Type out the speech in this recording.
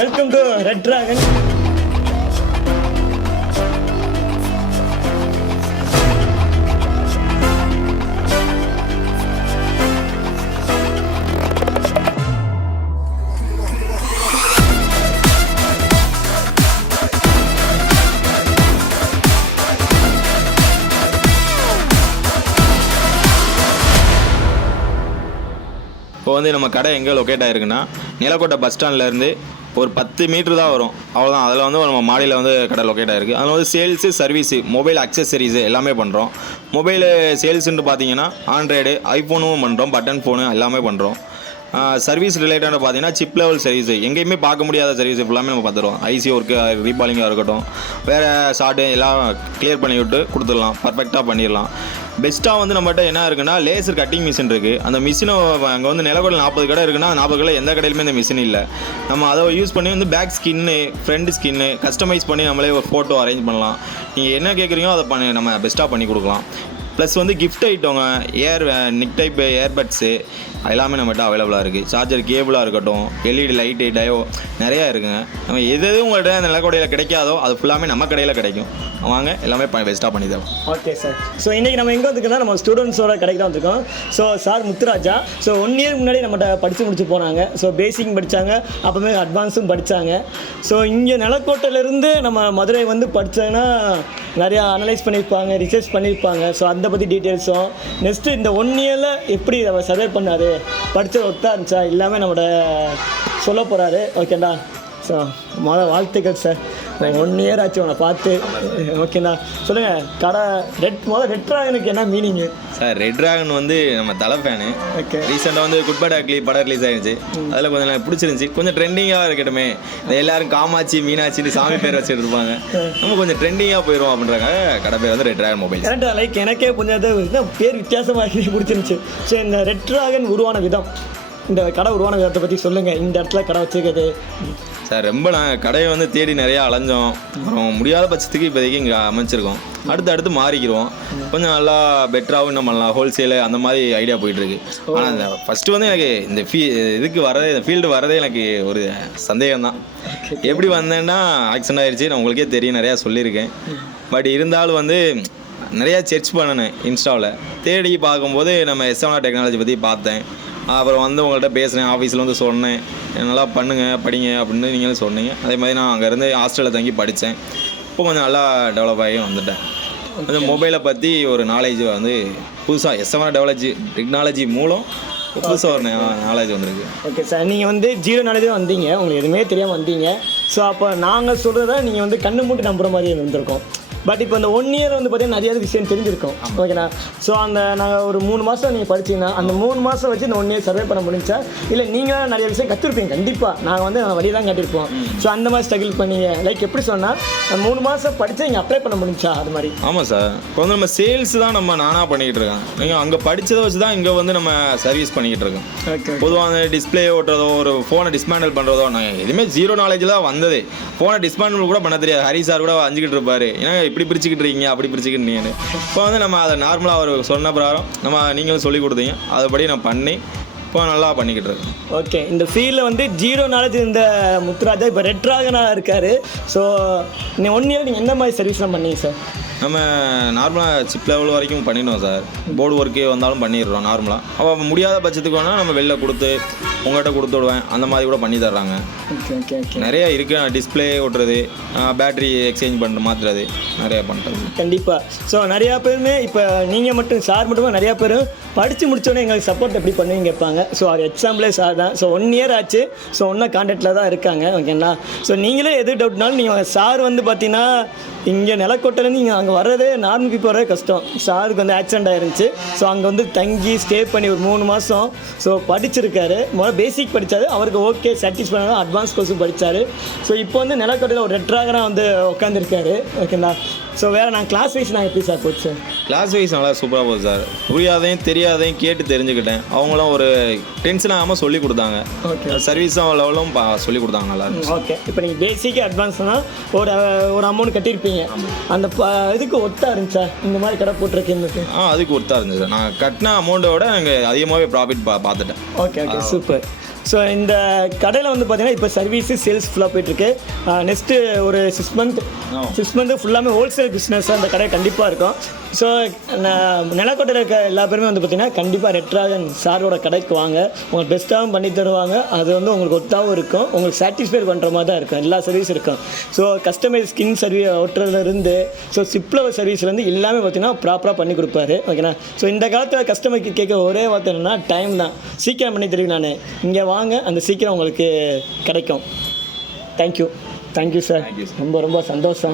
Welcome to red dragon. இப்போ வந்து நம்ம கடை எங்கே லொக்கேட் ஆகிருக்குன்னா நிலக்கோட்டை பஸ் ஸ்டாண்ட்லேருந்து ஒரு 10 மீட்டர் தான் வரும், அவ்வளோதான். அதில் வந்து நம்ம மாடியில் வந்து கடை லொக்கேட் ஆகிருக்கு. அதில் வந்து சேல்ஸு, சர்வீஸு, மொபைல் அக்சசரிஸு எல்லாமே பண்ணுறோம். மொபைலு சேல்ஸுன்ட்டு பார்த்தீங்கன்னா ஆண்ட்ராய்டு, ஐஃபோனும் பண்ணுறோம், பட்டன் ஃபோனு எல்லாமே பண்ணுறோம். சர்வீஸ் ரிலேட்டடாக பார்த்தீங்கன்னா சிப் லெவல் சர்வீஸு, எங்கேயுமே பார்க்க முடியாத சர்வீஸ் ஃபுல்லாமே நம்ம பார்த்துருவோம். ஐசி ஒர்க்கு, ரீபாலிங்காக இருக்கட்டும், வேறு ஷார்ட்டு எல்லாம் கிளியர் பண்ணி விட்டு கொடுத்துடலாம், பர்ஃபெக்டாக பண்ணிடலாம். பெஸ்ட்டாக வந்து நம்மகிட்ட என்ன இருக்குன்னா லேசர் கட்டிங் மிஷின் இருக்குது. அந்த மிஷினை அங்கே வந்து நிலக்கோட்டில் 40 கடை இருக்குன்னா 40 கடை எந்த கடையிலுமே இந்த மிஷின் இல்லை. நம்ம அதை யூஸ் பண்ணி வந்து back skin, front skin customize பண்ணி நம்மளே ஒரு ஃபோட்டோ அரேஞ்ச் பண்ணலாம். நீங்கள் என்ன கேட்குறீங்களோ அதை நம்ம பெஸ்ட்டாக பண்ணி கொடுக்கலாம். ப்ளஸ் வந்து கிஃப்ட் ஐட்டங்க, நிக் டைப் ஏர்பட்ஸு எல்லாமே நம்மகிட்ட அவைலபிளாக இருக்குது. சார்ஜர் கேபிளாக இருக்கட்டும், எல்இடி லைட்டு, டயோ நிறையா இருக்குங்க. நம்ம எது உங்கள்கிட்ட அந்த நிலக்கோட்டையில் கிடைக்காதோ அது ஃபுல்லாமே நம்ம கடையில் கிடைக்கும். வாங்க, எல்லாமே பெஸ்ட்டாக பண்ணி தரோம். Okay sir. ஸோ இன்றைக்கி நம்ம எங்கே வந்துருக்கோம்னா நம்ம ஸ்டூடெண்ட்ஸோட கடைக்கு தான் வந்திருக்கோம். So sir Muthuraja, so 1 year முன்னாடி நம்மகிட்ட படித்து முடிச்சு போனாங்க. ஸோ பேசிக் படித்தாங்க, அப்போவே அட்வான்ஸும் படித்தாங்க. ஸோ இங்கே நிலக்கோட்டையிலேருந்து நம்ம மதுரை வந்து படித்தாங்கன்னா நிறையா அனலைஸ் பண்ணியிருப்பாங்க, ரிசர்ச் பண்ணியிருப்பாங்க. ஸோ அதை பற்றி டீட்டெயில்ஸும் நெக்ஸ்ட்டு இந்த 1 இயரில் எப்படி அவர் சர்வே பண்ணார், படித்தது ஒத்தா இருந்துச்சா எல்லாமே நம்மளோட சொல்ல போகிறாரு. ஓகேண்டா. ஸோ வாழ்த்துக்கள் சார். 1 இயர் ஆச்சு உன்னை பார்த்து. ஓகேண்ணா, சொல்லுங்கள். கடை ரெட் டிராகனுக்கு என்ன மீனிங்கு சார்? ரெட் டிராகன் வந்து நம்ம தலை ஃபேனு. ஓகே. ரீசெண்டாக வந்து குட் பேட் அக்லி படம் ரிலீஸ் ஆகிடுச்சு. அதில் கொஞ்சம் எனக்கு பிடிச்சிருந்துச்சி. கொஞ்சம் ட்ரெண்டிங்காக இருக்கட்டுமே, எல்லாரும் காமாட்சி மீனாட்சின்னு சாமி பேர் வச்சுட்டு இருப்பாங்க, நம்ம கொஞ்சம் ட்ரெண்டிங்காக போயிடுவோம் அப்படின்றாங்க. கடை பேர் வந்து ரெட் டிராகன் மொபைல். கரெக்டாக. லைக் எனக்கே கொஞ்சம் பேர் வித்தியாசமாக பிடிச்சிருந்துச்சு. ஸோ இந்த ரெட் டிராகன் உருவான விதம், இந்த கடை உருவான விதத்தை பற்றி சொல்லுங்கள். இந்த இடத்துல கடை வச்சுருக்குது சார், ரொம்ப நான் கடையை வந்து தேடி நிறையா அலைஞ்சோம். அப்புறம் முடியாத பட்சத்துக்கு இப்போதைக்கு இங்கே அமைச்சிருக்கோம். அடுத்து மாறிக்கிறோம். கொஞ்சம் நல்லா பெட்டராகவும் இன்னும் பண்ணலாம், ஹோல்சேலு அந்த மாதிரி ஐடியா போயிட்டுருக்கு. ஆனால் இந்த ஃபஸ்ட்டு வந்து எனக்கு இந்த இதுக்கு வரதே, இந்த ஃபீல்டு வரதே எனக்கு ஒரு சந்தேகம் தான். எப்படி வந்தேன்னா ஆக்சிடென்ட் ஆகிடுச்சு. நான் உங்களுக்கே தெரியும், நிறையா சொல்லியிருக்கேன். பட் இருந்தாலும் வந்து நிறையா சர்ச் பண்ணினேன். இன்ஸ்டாவில் தேடி பார்க்கும்போது நம்ம S7 டெக்னாலஜி பற்றி பார்த்தேன். அப்புறம் வந்து உங்கள்கிட்ட பேசுகிறேன், ஆஃபீஸில் வந்து சொன்னேன், நல்லா பண்ணுங்கள், படிங்க அப்படின்னு நீங்களும் சொன்னீங்க. அதே மாதிரி நான் அங்கேருந்து ஹாஸ்டலில் தங்கி படித்தேன். இப்போ கொஞ்சம் நல்லா டெவலப் ஆகி வந்துட்டேன். அந்த மொபைலை பற்றி ஒரு நாலேஜ் வந்து புதுசாக S7 டெக்னாலஜி மூலம் புதுசாக ஒரு நாலேஜ் வந்துருக்கு. Okay sir. நீங்கள் வந்து 0 நாலேஜே வந்தீங்க, உங்களுக்கு எதுவுமே தெரியாமல் வந்தீங்க. ஸோ அப்போ நாங்கள் சொல்கிறத நீங்கள் வந்து கண்ணு மூட்டு நம்புகிற மாதிரி இருந்திருக்கோம். பட் இப்போ இந்த 1 இயர் வந்து பார்த்தீங்கன்னா நிறைய விஷயம் தெரிஞ்சிருக்கும். ஓகேண்ணா. ஸோ அந்த நாங்கள் ஒரு 3 மாதம் நீங்கள் படிச்சிங்கன்னா அந்த 3 மாதம் வச்சு இந்த 1 இயர் சர்வே பண்ண முடிஞ்சா, இல்லை நீங்களும் நிறைய விஷயம் கற்றுருப்பீங்க. கண்டிப்பாக நாங்கள் வந்து வழி தான் காட்டியிருப்போம். ஸோ அந்த மாதிரி ஸ்ட்ரகிள் பண்ணீங்க. லைக் எப்படி சொன்னால் 3 மாதம் படித்து இங்கே அப்ளை பண்ண முடிஞ்சா அது மாதிரி? ஆமாம் சார். இப்போ வந்து நம்ம சேல்ஸ் தான் நானாக பண்ணிக்கிட்டு இருக்கேன். நீங்கள் அங்கே படித்ததை வச்சு தான் இங்கே வந்து நம்ம சர்வீஸ் பண்ணிக்கிட்டு இருக்கோம். ஓகே. பொதுவாக டிஸ்பிளே ஓட்டுறதோ, ஒரு ஃபோனை டிஸ்மேண்டில் பண்ணுறதோ, நாங்கள் எதுவுமே 0 நாலேஜில் தான் வந்ததே. ஃபோனை டிஸ்மேண்டில் கூட பண்ண தெரியாது. ஹரி சார் கூட அஞ்சுக்கிட்டு இருப்பார், ஏன்னா இப்படி பிரிச்சுக்கிட்டு இருக்கீங்க, அப்படி பிரிச்சுக்கிட்டீங்கன்னு. இப்போ வந்து நம்ம அதை நார்மலாக அவர் சொன்ன பிரகாரம் நீங்களும் சொல்லி கொடுத்தீங்க, அதுபடி நான் பண்ணி இப்போ நல்லா பண்ணிக்கிட்டு இருக்கேன். ஓகே. இந்த ஃபீல்டில் வந்து 0 நாலேஜ் இருந்த முத்துராஜா இப்போ ரெட் டிராகனாக இருக்கார். ஸோ 1 இயர் நீங்கள் எந்த மாதிரி சர்வீஸ்லாம் பண்ணீங்க சார்? நம்ம நார்மலாக சிப் லெவல் வரைக்கும் பண்ணிடுவோம் சார். போர்டு ஒர்க்கே வந்தாலும் பண்ணிடுறோம் நார்மலாக. அப்போ முடியாத பட்சத்துக்கு வேணால் நம்ம வெளில கொடுத்து உங்கள்கிட்ட கொடுத்து விடுவேன், அந்த மாதிரி கூட பண்ணி தர்றாங்க. Okay okay okay. நிறையா இருக்குது. டிஸ்பிளே ஓட்டுறது, பேட்ரி எக்ஸ்சேஞ்ச் பண்ணுற மாற்றுறது, நிறையா பண்ணுறது. கண்டிப்பாக. ஸோ நிறையா பேருமே இப்போ நீங்கள் மட்டும் சார் மட்டும் நிறையா பேர் படித்து முடித்தோடனே எங்களுக்கு சப்போர்ட் எப்படி பண்ணுவீங்க கேட்பாங்க. ஸோ அது எக்ஸாம்பிளே சார் தான். ஸோ 1 இயர் ஆச்சு. ஸோ ஒன்றா கான்டாக்டில் தான் இருக்காங்க. ஓகேங்களா. ஸோ நீங்களே எது டவுட்னாலும் நீங்கள் சார் வந்து பார்த்தீங்கன்னா இங்கே நிலக்கோட்டையிலேருந்து இங்கே அங்கே வர்றதே நார்மல் பீப்புள் வரவே கஷ்டம். சாருக்கு வந்து ஆக்சிடென்ட் ஆயிருந்துச்சு. ஸோ அங்கே வந்து தங்கி ஸ்டே பண்ணி ஒரு 3 மாதம் ஸோ படிச்சிருக்காரு. முதல்ல பேசிக் படித்தார், அவருக்கு ஓகே சாட்டிஸ்ஃபை பண்ணாலும் அட்வான்ஸ் கோர்ஸும் படித்தார். ஸோ இப்போ வந்து நிலக்கோட்டையில் ஒரு ரெட் டிராகனாக வந்து உட்காந்துருக்காரு. ஓகேங்களா. ஸோ வேறு நான் கிளாஸ் வைஸ் நான் எப்படி சார் போச்சு? கிளாஸ் வைஸ் நல்லா சூப்பராக போகுது சார். புரியாதையும் தெரியாதையும் கேட்டு தெரிஞ்சுக்கிட்டேன். அவங்களும் ஒரு டென்ஷன் ஆகாமல் சொல்லி கொடுத்தாங்க. ஓகே. சர்வீஸும் லெவலும் சொல்லி கொடுத்தாங்க நல்லா இருந்துச்சு. ஓகே. இப்போ நீங்கள் பேசிக்காக அட்வான்ஸ்னால் ஒரு அமௌண்ட் கட்டியிருப்பீங்க, அந்த இதுக்கு ஒத்தா இருந்துச்சா இந்த மாதிரி கடை போட்டிருக்கீங்க? அதுக்கு ஒத்தா இருந்துச்சு சார். நான் கட்டின அமௌண்ட்டை விட எனக்கு அதிகமாகவே ப்ராஃபிட் பார்த்துட்டேன். Okay okay super. ஸோ இந்த கடையில் வந்து பார்த்தீங்கன்னா இப்போ சர்வீஸு சேல்ஸ் ஃபுல்லாக போயிட்டுருக்கு. நெக்ஸ்ட்டு ஒரு 6 மந்த் ஃபுல்லாமே ஹோல்சேல் பிஸ்னஸ் அந்த கடை கண்டிப்பாக இருக்கும். ஸோ நிலக்கோட்டையில் இருக்க எல்லா பேருமே வந்து பார்த்திங்கன்னா கண்டிப்பாக ரெட்ராகன் சாரோட கடைக்கு வாங்க. உங்களுக்கு பெஸ்ட்டாகவும் பண்ணி தருவாங்க. அது வந்து உங்களுக்கு ஒத்தாகவும் இருக்கும். உங்களுக்கு சாட்டிஸ்ஃபை பண்ணுற மாதிரி தான் இருக்கும். எல்லா சர்வீஸ் இருக்கும். ஸோ கஸ்டமைஸ் ஸ்கின் ஓட்டுறதுலேருந்து ஸோ சிப்லவர் சர்வீஸ்லேருந்து எல்லாமே பார்த்திங்கன்னா ப்ராப்பராக பண்ணி கொடுப்பாரு. ஓகேண்ணா. ஸோ இந்த காலத்தில் கஸ்டமருக்கு கேட்க ஒரே வார்த்தை என்னென்னா டைம் தான். சீக்கிரம் பண்ணி தெரியும். நான் இங்கே வாங்க, அந்த சீக்கிரம் உங்களுக்கு கிடைக்கும். Thank you sir. ரொம்ப ரொம்ப சந்தோஷம்.